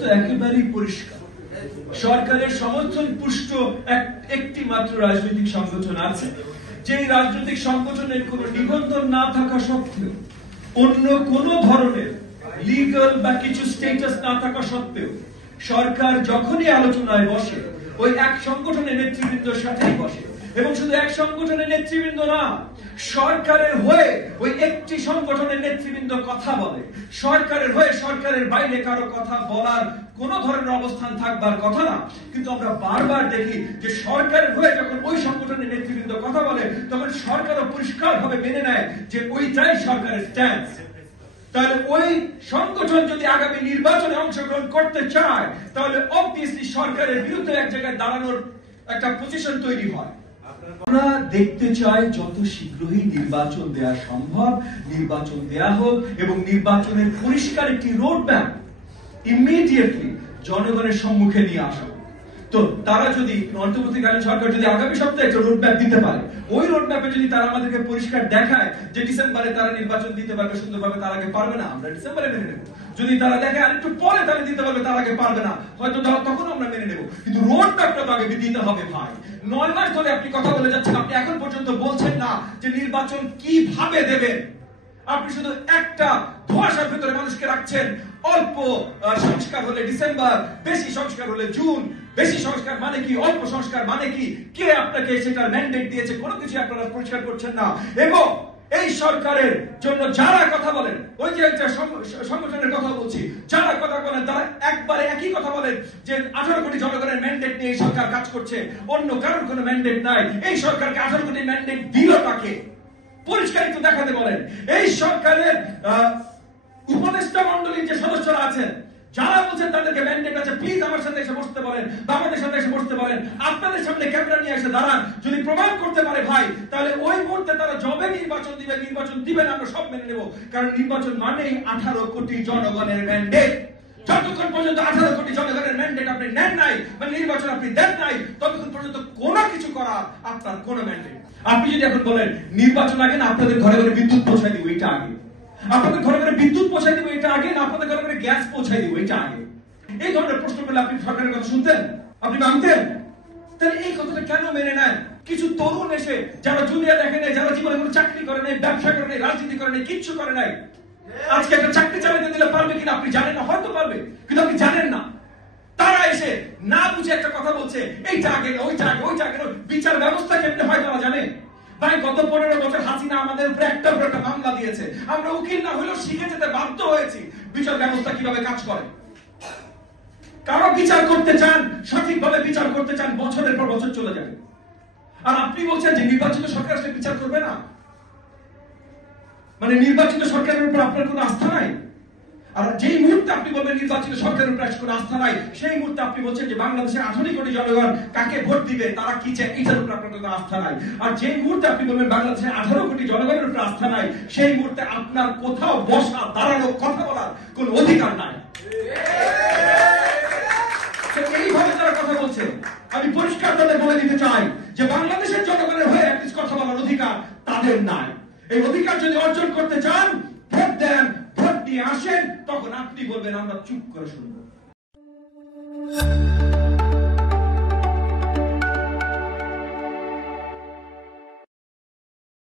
তো একেবারেই পরিষ্কার। সরকারের সমর্থন পুষ্ট একটি মাত্র রাজনৈতিক সংগঠন আছে, যেই রাজনৈতিক সংগঠনের কোনো নিবন্ধন না থাকা সত্ত্বেও, অন্য কোন ধরনের লিগ্যাল বা কিছু স্ট্যাটাস না থাকা সত্ত্বেও সরকার যখনই আলোচনায় বসে ওই এক সংগঠনের নেতৃবৃন্দের সাথেই বসে, এবং শুধু এক সংগঠনের নেতৃবৃন্দ না, সরকারের হয়ে ওই একটি সংগঠনের নেতৃবৃন্দ কথা বলে। সরকারের হয়ে সরকারের বাইরে কারো কথা বলার কোন ধরনের অবস্থান থাকবার কথা না, কিন্তু আমরা বারবার দেখি যে সরকারের হয়ে যখন ওই সংগঠনের নেতৃবৃন্দ কথা বলে তখন সরকারও পরিষ্কারভাবে মেনে নেয় যে ওইটাই সরকারের স্ট্যান্স। তাহলে ওই সংগঠন যদি আগামী নির্বাচনে অংশগ্রহণ করতে চায় তাহলে অবভিয়াসলি সরকারের বিরুদ্ধে এক জায়গায় দাঁড়ানোর একটা পজিশন তৈরি হয়। আমরা দেখতে চাই যত শীঘ্রই নির্বাচন দেওয়া সম্ভব নির্বাচন দেওয়া হোক, এবং নির্বাচনের পরিষ্কার একটি রোড ম্যাপ ইমিডিয়েটলি জনগণের সম্মুখে নিয়ে আসা। তো তারা যদি অন্তর্বর্তীকালীন সরকার যদি আগামী সপ্তাহে একটা রোড ম্যাপ দিতে পারে, ওই রোড ম্যাপে যদি তারা আমাদেরকে পরিষ্কার দেখায় যে ডিসেম্বরে তারা নির্বাচন দিতে পারবে সুন্দরভাবে, তার আগে পারবে না, আমরা ডিসেম্বরে মেনে নেব। যদি তারা দেখে আরেকটু পরে তারা দিতে পারবে, তার আগে পারবে না, হয়তো তখন আমরা মেনে নেব, কিন্তু রোড ম্যাপটা তো আগে দিতে হবে ভাই। 9 মাস ধরে আপনি কথা বলে যাচ্ছেন, আপনি এখন পর্যন্ত বলছেন না যে নির্বাচন কিভাবে দেবেন। আপনি শুধু একটা ধোঁয়াশার ভিতরে মানুষকে রাখছেন। অল্প সংস্কার হলে ডিসেম্বর, বেশি সংস্কার হলে জুন। বেশি সংস্কার মানে কি, অল্প সংস্কার মানে কি, কে আপনাকে সেটার ম্যান্ডেট দিয়েছে, কোনো কিছু আপনারা পরিষ্কার করছেন না। এবং এই সরকারের জন্য যারা কথা বলেন, ওই যে একটা সংগঠনের কথা বলছি, যারা কথা বলেন তারা একবারে একই কথা বলেন যে 18 কোটি জনগণের ম্যান্ডেট নিয়ে এই সরকার কাজ করছে, অন্য কারোর কোনো ম্যান্ডেট নাই। এই সরকারকে 18 কোটি ম্যান্ডেট দিল কাকে? পরিষ্কার একটু দেখাতে বলেন। এই সরকারের উপদেষ্টা মণ্ডলীর যে সদস্যরা আছেন, যারা বলছেন তাদেরকে ম্যান্ডেট আছে, প্লিজ আমার সাথে এসে বসতে বলেন বা আমাদের সাথে এসে বসতে বলেন, আপনাদের সামনে ক্যামেরা নিয়ে এসে দাঁড়ান। যদি প্রমাণ করতে পারে ভাই, তাহলে ওই মুহূর্তে তারা যবে নির্বাচন দিবেন আমরা সব মেনে নেব। কারণ নির্বাচন মানেই 18 কোটি জনগণের ম্যান্ডেট। যতক্ষণ পর্যন্ত 18 কোটি জনগণের ম্যান্ডেট আপনি নেন নাই বা নির্বাচন আপনি দেন নাই, ততক্ষণ পর্যন্ত কোনো কিছু করার আপনার কোনো ম্যান্ডেট। আপনি যদি এখন বলেন নির্বাচন আগে না আপনাদের ঘরে ঘরে বিদ্যুৎ পৌঁছায় দিব, এটা আগে। আপনাদের ঘরে ঘরে বিদ্যুৎ পৌঁছায় দিব, এটা আগে না আপনাদের ঘরে ঘরে গ্যাস পৌঁছায় দিব, এটা আগে। এই ধরনের প্রশ্ন করলে আপনি সরকারের কথা শুনতেন? আপনি মানতেন? তাহলে এই কথাটা কেন মেনে নেন? কিছু তরুণ এসে যারা জুনিয়র দেখে নাই, যারা জীবনে কোনো চাকরি করে নাই, ব্যবসা করে নাই, রাজনীতি করে নাই, কিচ্ছু করে নাই, আজকে একটা চাকরি চালাতে দিলে পারবে কিনা আপনি জানেন না, হয়তো পারবে, কিন্তু আপনি জানেন না। তারা এসে না বুঝে একটা কথা বলছে, এইটা আগে না, ওইটা আগে, ওইটা আগে। বিচার ব্যবস্থা কেমনে হয় তারা জানে ভাই? গত 15 বছর হাসিনা আমাদের উপরে একটা মামলা দিয়েছে, আমরা উকিল না হলেও শিখে যেতে বাধ্য হয়েছি বিচার ব্যবস্থা কিভাবে কাজ করে। কারো বিচার করতে চান, সঠিকভাবে বিচার করতে চান, বছরের পর বছর চলে যাবে। আর আপনি বলছেন যে নির্বাচিত সরকার আসলে বিচার করবে না, মানে নির্বাচিত সরকারের উপর আপনার কোনো আস্থা নাই। আর যেই মুহূর্তে আপনি বলবেন নির্বাচিত সরকারের উপর কোনো আস্থা নাই, সেই মুহূর্তে আপনি বলছেন যে বাংলাদেশের 18 কোটি জনগণ কাকে ভোট দিবে, তারা কি চায়, এটার উপর আপনার কোনো আস্থা নাই। আর যেই মুহূর্তে আপনি বলবেন বাংলাদেশের 18 কোটি জনগণের উপর আস্থা নাই, সেই মুহূর্তে আপনার কোথাও বসা, দাঁড়ানো, কথা বলার কোনো অধিকার নাই। এইভাবে যারা কথা বলছে, আমি পরিষ্কার ভাবে বলে দিতে চাই যে বাংলাদেশের জনগণের হয়ে একটি কথা বলার অধিকার তাদের নাই। এই অধিকার যদি অর্জন করতে চান, ভোট দেন, ভোট দিয়ে আসেন, তখন আপনি বলবেন আমরা চুপ করে শুনবো।